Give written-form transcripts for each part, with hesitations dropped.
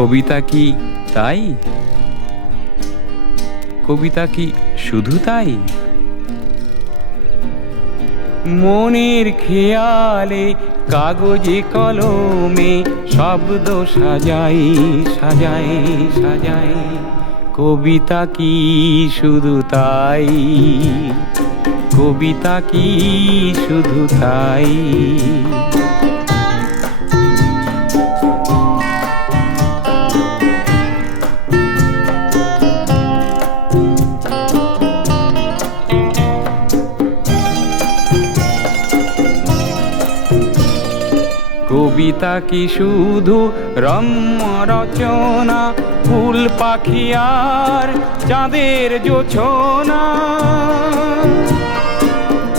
কবিতা কি তাই? কবিতা কি শুধু তাই? মনের খেয়ালে কাগজে কলমে শব্দ সাজাই সাজাই সাজাই। কবিতা কি শুধু তাই? কবিতা কি শুধু তাই? কবিতা কি শুধু রম্য রচনা, ফুল পাখি আর চাঁদের জোছনা?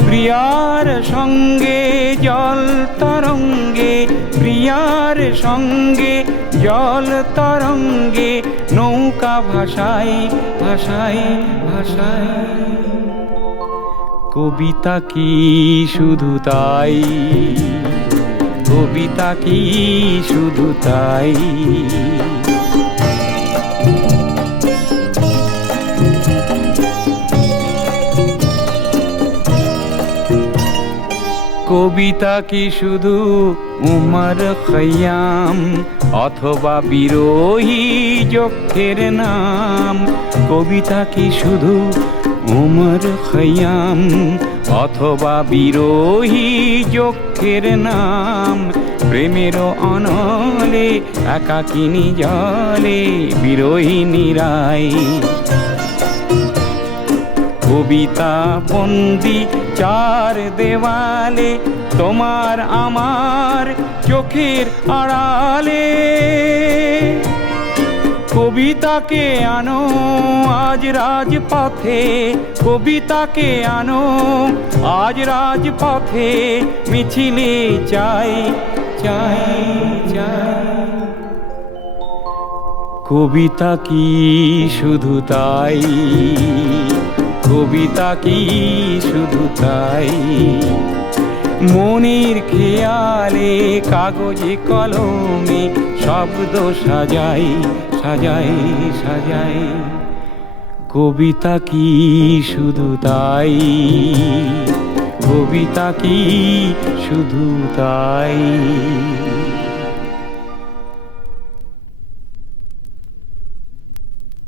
প্রিয়ার সঙ্গে জল তরঙ্গে, প্রিয়ার সঙ্গে জল তরঙ্গে নৌকা ভাসায় ভাসায় ভাসায়। কবিতা কি শুধু তাই? কবিতা কি শুধু তাই? কবিতা কি শুধু উমর খৈয়াম অথবা বিরোহী যক্ষের নাম? কবিতা কি শুধু উমর খৈয়াম অথবা বিরোহী যক্ষের নাম? প্রেমের অনলে একাকিনী জলে বিরোহিনী রায়। কবিতা বন্দি চার দেওয়ালে, তোমার আমার চোখের আড়ালে। কবিতাকে আনো আজ রাজপথে, কবিতাকে আনো আজ রাজপথে। মিছিলে চাই চাই চাই। কবিতা কি শুধু তাই? কবিতা কি শুধু তাই? মনের খেয়ালে কাগজে কলমে শব্দ সাজাই সাজাই সাজাই। কবিতা কি শুধু তাই? কবিতা কি শুধু তাই?